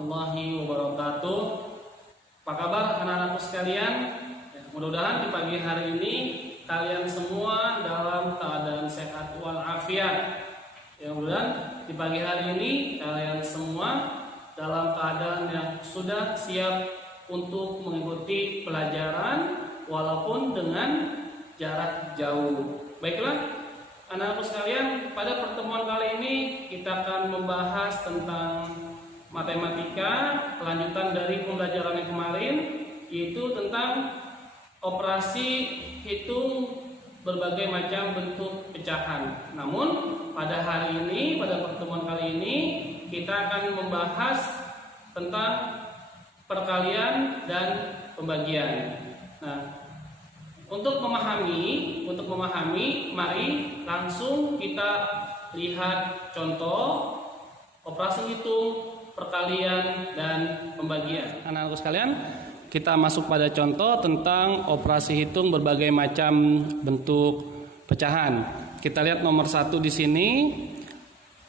warahmatullahi wabarakatuh. Apa kabar anak-anakku sekalian? Mudah-mudahan di pagi hari ini kalian semua dalam keadaan sehat walafiat. Mudah-mudahan di pagi hari ini kalian semua dalam keadaan yang sudah siap untuk mengikuti pelajaran walaupun dengan jarak jauh. Baiklah anak-anakku sekalian, pada pertemuan kali ini kita akan membahas tentang matematika, kelanjutan dari pembelajaran yang kemarin, yaitu tentang operasi hitung berbagai macam bentuk pecahan. Namun pada hari ini, pada pertemuan kali ini, kita akan membahas tentang perkalian dan pembagian. Nah, untuk memahami, mari langsung kita lihat contoh operasi hitung, perkalian, dan pembagian. Anak-anakku sekalian, kita masuk pada contoh tentang operasi hitung berbagai macam bentuk pecahan. Kita lihat nomor 1 di sini,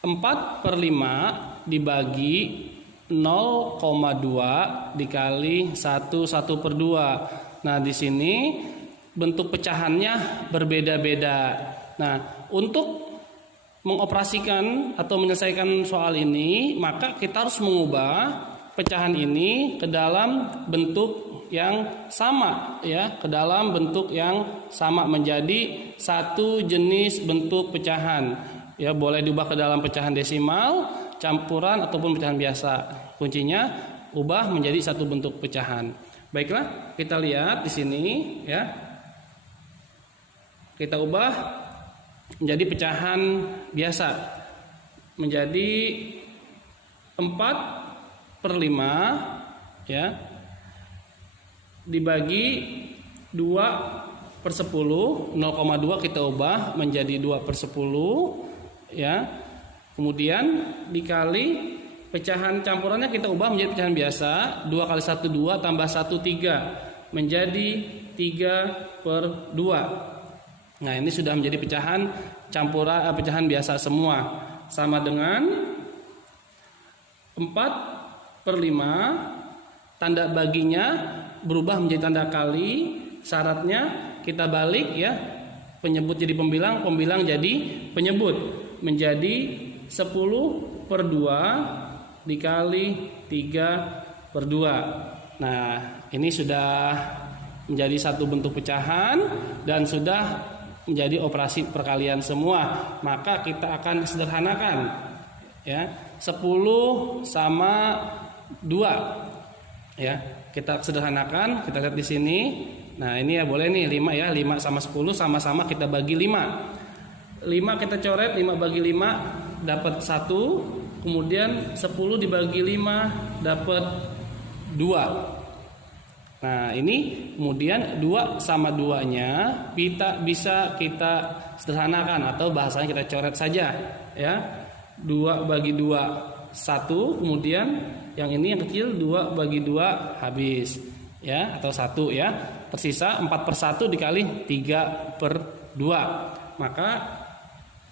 4/5 dibagi 0,2 dikali 1/2. Nah, di sini bentuk pecahannya berbeda-beda. Nah, untuk mengoperasikan atau menyelesaikan soal ini, maka kita harus mengubah pecahan ini ke dalam bentuk yang sama, ya, ke dalam bentuk yang sama menjadi satu jenis bentuk pecahan. Ya, boleh diubah ke dalam pecahan desimal, campuran ataupun pecahan biasa. Kuncinya ubah menjadi satu bentuk pecahan. Baiklah, kita lihat di sini, ya. Kita ubah menjadi pecahan biasa, menjadi 4/5, ya, dibagi 2/10. 0,2 kita ubah menjadi 2/10, ya. Kemudian dikali pecahan campurannya kita ubah menjadi pecahan biasa, 2 kali 1 2 tambah 1 3 menjadi 3/2. Nah, ini sudah menjadi pecahan campuran, pecahan biasa semua, sama dengan 4/5. Tanda baginya berubah menjadi tanda kali. Syaratnya kita balik, ya, penyebut jadi pembilang, pembilang jadi penyebut, menjadi 10/2 dikali 3/2. Nah, ini sudah menjadi satu bentuk pecahan dan sudah menjadi operasi perkalian semua. Maka kita akan sederhanakan, ya, 10 sama 2, ya, kita sederhanakan. Kita lihat di sini. Nah, ini ya boleh nih 5, ya, 5 sama 10 sama-sama kita bagi 5. 5 kita coret, 5 bagi 5 dapat 1. Kemudian 10 dibagi 5 dapat 2. Nah, ini kemudian 2 sama 2-nya bisa kita sederhanakan atau bahasanya kita coret saja, ya. 2 bagi 2 1, kemudian yang ini yang kecil 2 bagi 2 habis, ya, atau 1, ya. Tersisa 4/1 dikali 3/2. Maka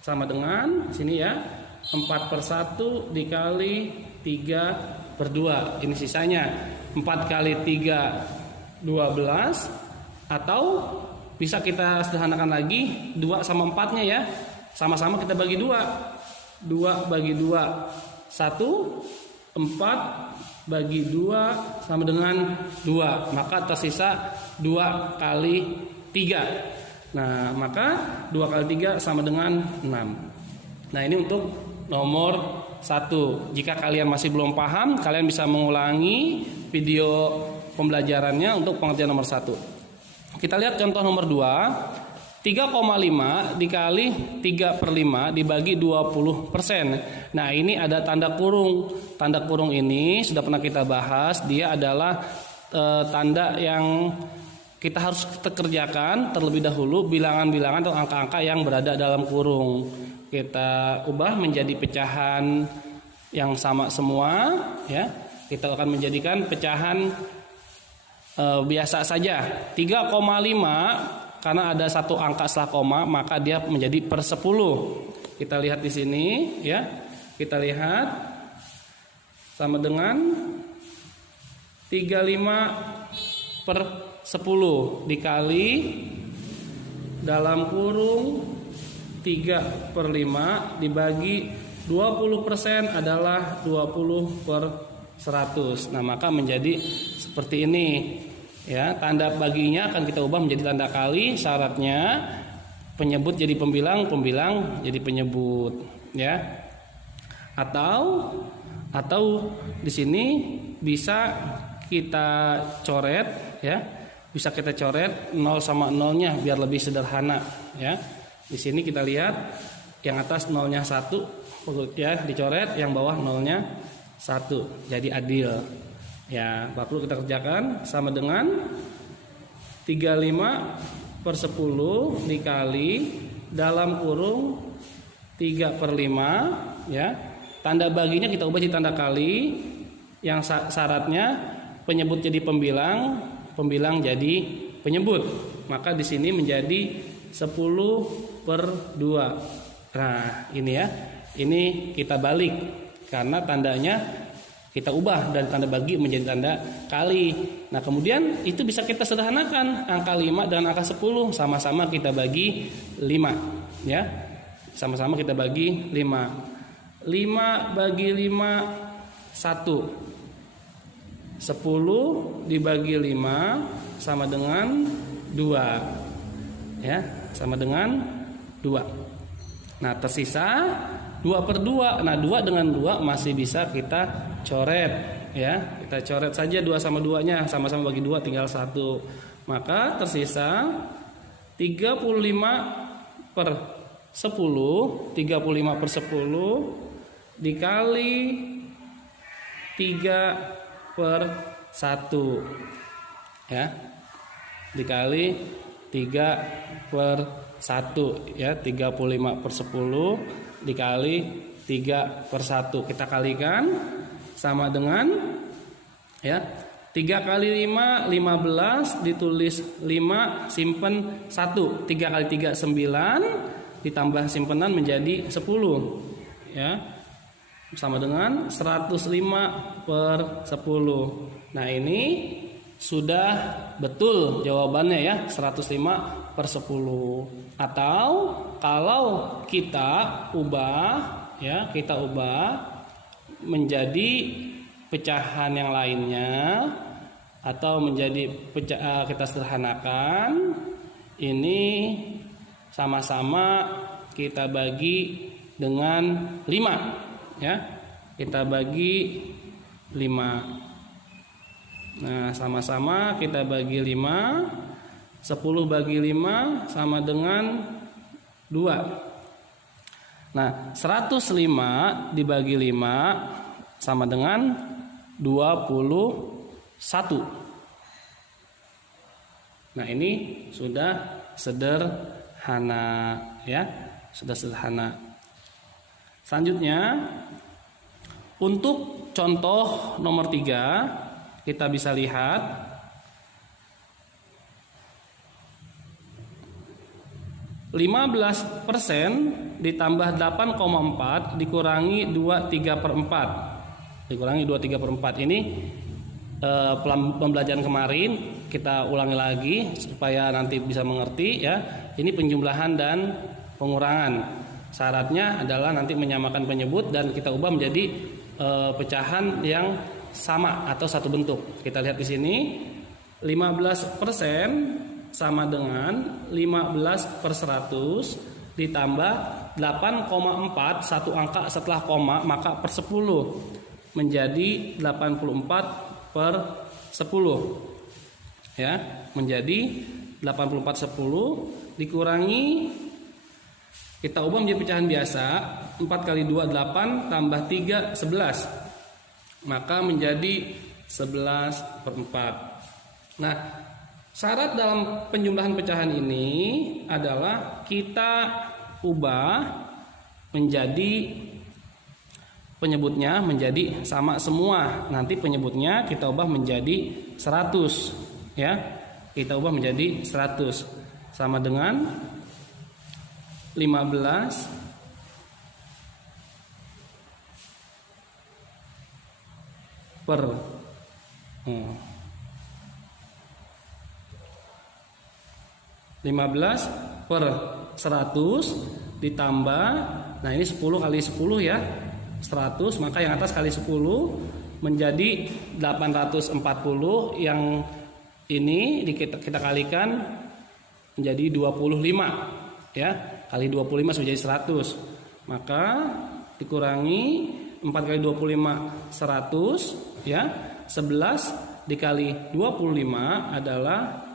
sama dengan sini, ya, 4/1 dikali 3/2. Ini sisanya 4 kali 3 12, atau bisa kita sederhanakan lagi 2 sama 4-nya, ya. Sama-sama kita bagi 2. 2 bagi 2 1, 4 bagi 2 sama dengan 2. Maka tersisa 2 kali 3. Nah, maka 2 kali 3 sama dengan 6. Nah, ini untuk nomor 1. Jika kalian masih belum paham, kalian bisa mengulangi video pembelajarannya untuk pengertian nomor 1. Kita lihat contoh nomor 2. 3,5 dikali 3/5 dibagi 20%. Nah, ini ada tanda kurung. Tanda kurung ini sudah pernah kita bahas. Dia adalah tanda yang kita harus kerjakan terlebih dahulu, bilangan-bilangan atau angka-angka yang berada dalam kurung. Kita ubah menjadi pecahan yang sama semua, ya. Kita akan menjadikan pecahan biasa saja. 3,5 karena ada satu angka setelah koma, maka dia menjadi per 10. Kita lihat di sini, ya. Kita lihat sama dengan 35/10 dikali dalam kurung 3/5 dibagi 20% adalah 20/100. Nah, maka menjadi seperti ini ya. Tanda baginya akan kita ubah menjadi tanda kali. Syaratnya penyebut jadi pembilang, pembilang jadi penyebut ya. Atau di sini bisa kita coret ya. Bisa kita coret 0 sama 0-nya biar lebih sederhana ya. Di sini kita lihat yang atas 0-nya 1 ya dicoret, yang bawah 0-nya 1. Jadi adil. Ya, perlu kita kerjakan sama dengan 35/10 dikali dalam kurung 3/5 ya. Tanda baginya kita ubah jadi tanda kali. Yang syaratnya penyebut jadi pembilang, pembilang jadi penyebut. Maka di sini menjadi 10/2. Nah, ini ya. Ini kita balik karena tandanya kita ubah dari tanda bagi menjadi tanda kali. Nah, kemudian itu bisa kita sederhanakan. Angka 5 dan angka 10 sama-sama kita bagi 5 ya. Sama-sama kita bagi 5. 5 bagi 5 1. 10 dibagi 5 sama dengan 2 ya, sama dengan 2. Nah, tersisa 2/2. Nah, 2 dengan 2 masih bisa kita coret ya. Kita coret saja 2 sama 2-nya, sama-sama bagi 2 tinggal 1. Maka tersisa 35/10. 35/10 dikali 3/1 ya. Dikali 3/1 ya. 35/10 dikali 3/1 kita kalikan sama dengan ya 3 kali 5 15 ditulis 5 simpen 1. 3 kali 3 9 ditambah simpenan menjadi 10 ya, sama dengan 105/10. Nah, ini sudah betul jawabannya ya, 105/10. Atau kalau kita ubah ya, kita ubah menjadi pecahan yang lainnya atau menjadi kita sederhanakan, ini sama-sama kita bagi dengan 5 ya. Kita bagi 5. Nah, sama-sama kita bagi 5. 10 bagi 5 sama dengan 2. Nah, 105 dibagi 5 sama dengan 21. Nah, ini sudah sederhana ya, sudah sederhana. Selanjutnya untuk contoh nomor 3 kita bisa lihat 15% ditambah 8,4 dikurangi 2/3/4. Dikurangi 2/3/4. Ini pembelajaran kemarin kita ulangi lagi supaya nanti bisa mengerti ya. Ini penjumlahan dan pengurangan. Syaratnya adalah nanti menyamakan penyebut dan kita ubah menjadi pecahan yang sama atau satu bentuk. Kita lihat di sini 15% sama dengan 15/100 ditambah 8,4 satu angka setelah koma maka per 10 menjadi 84/10 ya, menjadi 84/10 dikurangi, kita ubah menjadi pecahan biasa 4 kali 2 8 tambah 3 11 maka menjadi 11/4. Nah, syarat dalam penjumlahan pecahan ini adalah kita ubah menjadi penyebutnya menjadi sama semua. Nanti penyebutnya kita ubah menjadi 100 ya. Kita ubah menjadi 100 sama dengan 15 per 15 per 100 ditambah, nah ini 10 kali 10 ya, 100, maka yang atas kali 10 menjadi 840, yang ini kita kalikan menjadi 25 ya, kali 25 menjadi 100, maka dikurangi 4 kali 25 100 ya, 11 dikali 25 adalah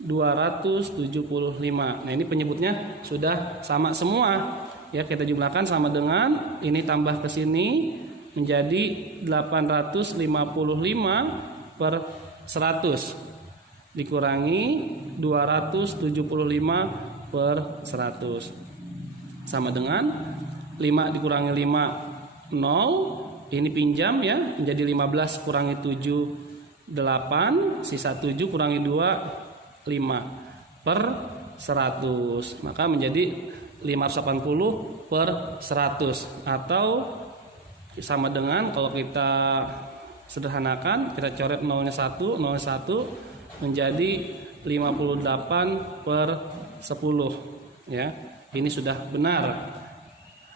275. Nah ini penyebutnya sudah sama semua ya, kita jumlahkan sama dengan ini tambah ke sini menjadi 855 per 100 dikurangi 275 per 100 sama dengan 5 dikurangi 5 0, ini pinjam ya, menjadi 15 kurangi 7 8, sisa 7 kurangi 2 5 per 100, maka menjadi 580 per 100, atau sama dengan kalau kita sederhanakan, kita coret 0-nya 1 menjadi 58 per 10 ya, ini sudah benar.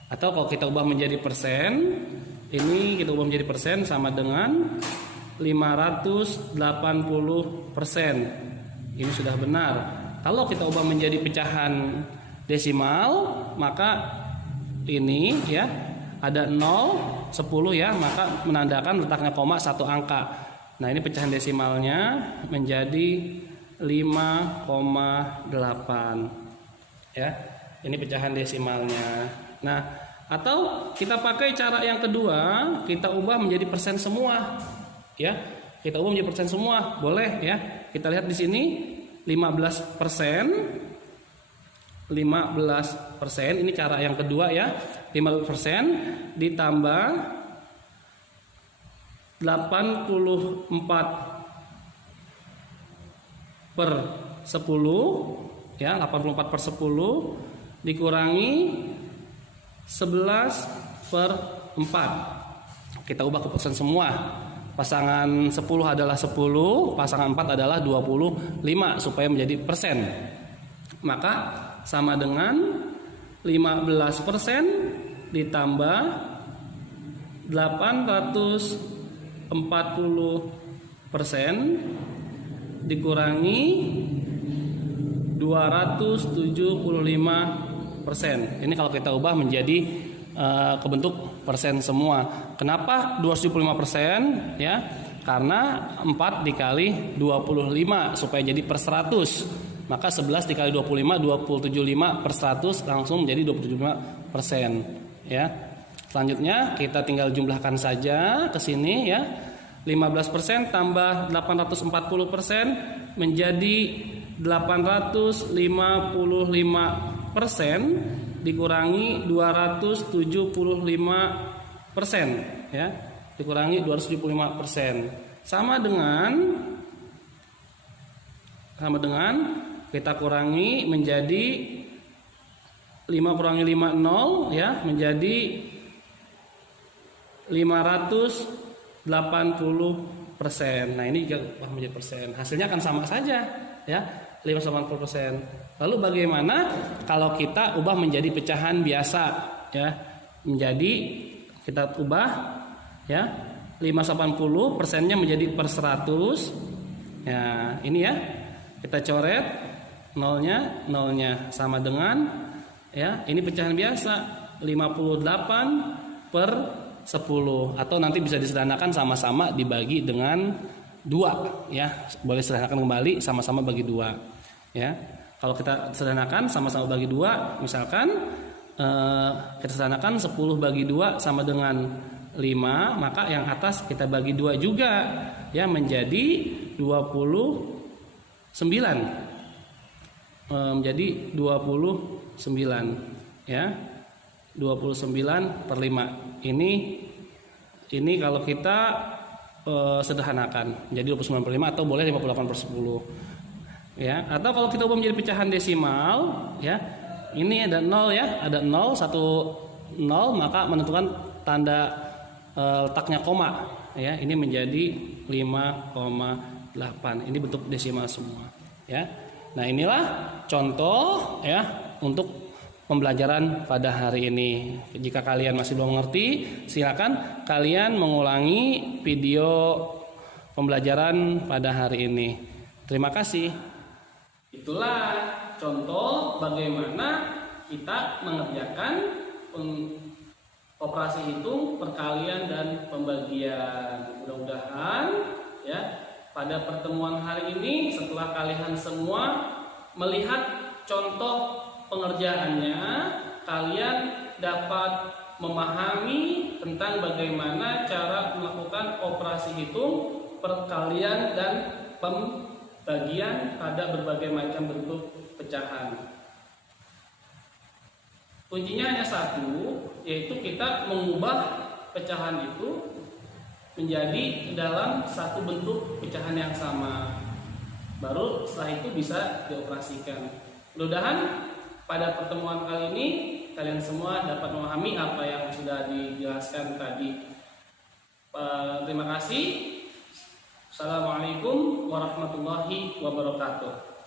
Atau kalau kita ubah menjadi persen, ini kita ubah menjadi persen sama dengan 580%. Ini sudah benar. Kalau kita ubah menjadi pecahan desimal, maka ini ya ada 0, 10 ya, maka menandakan letaknya koma satu angka. Nah, ini pecahan desimalnya menjadi 5,8 ya. Ini pecahan desimalnya. Nah, atau kita pakai cara yang kedua, kita ubah menjadi persen semua ya. Kita ubah menjadi persen semua, boleh ya. Kita lihat di sini 15%, ini cara yang kedua ya. 15% ditambah 84 per 10 ya, 84 per 10 dikurangi 11 per 4. Kita ubah ke persen semua. Pasangan 10 adalah 10, pasangan 4 adalah 25 supaya menjadi persen. Maka sama dengan 15% ditambah 840% dikurangi 275%. Ini kalau kita ubah menjadi kebentuk persen semua. Kenapa 275% ya? Karena 4 dikali 25 supaya jadi per 100. Maka 11 dikali 25 275 per 100 langsung menjadi 25% ya. Selanjutnya kita tinggal jumlahkan saja ke sini ya. 15% tambah 840% menjadi 855% dikurangi 275% ya, dikurangi 275%, sama dengan kita kurangi menjadi 5 kurangi 5 0 ya, menjadi 580%. Nah ini juga menjadi persen, hasilnya akan sama saja ya, 580%. Lalu bagaimana kalau kita ubah menjadi pecahan biasa ya, menjadi kita ubah ya 580 persennya menjadi per 100 ya, ini ya kita coret nolnya sama dengan ya, ini pecahan biasa 58 per 10, atau nanti bisa disederhanakan sama-sama dibagi dengan 2 ya, boleh sederhanakan kembali sama-sama bagi 2 ya. Kalau kita sederhanakan sama-sama bagi 2, misalkan kita sederhanakan 10 bagi 2 sama dengan 5, maka yang atas kita bagi 2 juga ya, menjadi 29. Menjadi 29 ya. 29 per 5. Ini kalau kita sederhanakan jadi 29 per 5, atau boleh 58 per 10 ya. Atau kalau kita ubah menjadi pecahan desimal ya, ini ada 0 ya, ada 0, 1 0, maka menentukan tanda letaknya koma ya, ini menjadi 5,8. Ini bentuk desimal semua ya. Nah, inilah contoh ya untuk pembelajaran pada hari ini. Jika kalian masih belum mengerti, silakan kalian mengulangi video pembelajaran pada hari ini. Terima kasih. Itulah contoh bagaimana kita mengerjakan operasi hitung, perkalian, dan pembagian. Mudah-mudahan ya pada pertemuan hari ini setelah kalian semua melihat contoh pengerjaannya, kalian dapat memahami tentang bagaimana cara melakukan operasi hitung, perkalian, dan pembagian pada berbagai macam bentuk pecahan. Kuncinya hanya satu, yaitu kita mengubah pecahan itu menjadi dalam satu bentuk pecahan yang sama. Baru setelah itu bisa dioperasikan. Mudah-mudahan pada pertemuan kali ini kalian semua dapat memahami apa yang sudah dijelaskan tadi. Terima kasih. Assalamualaikum warahmatullahi wabarakatuh.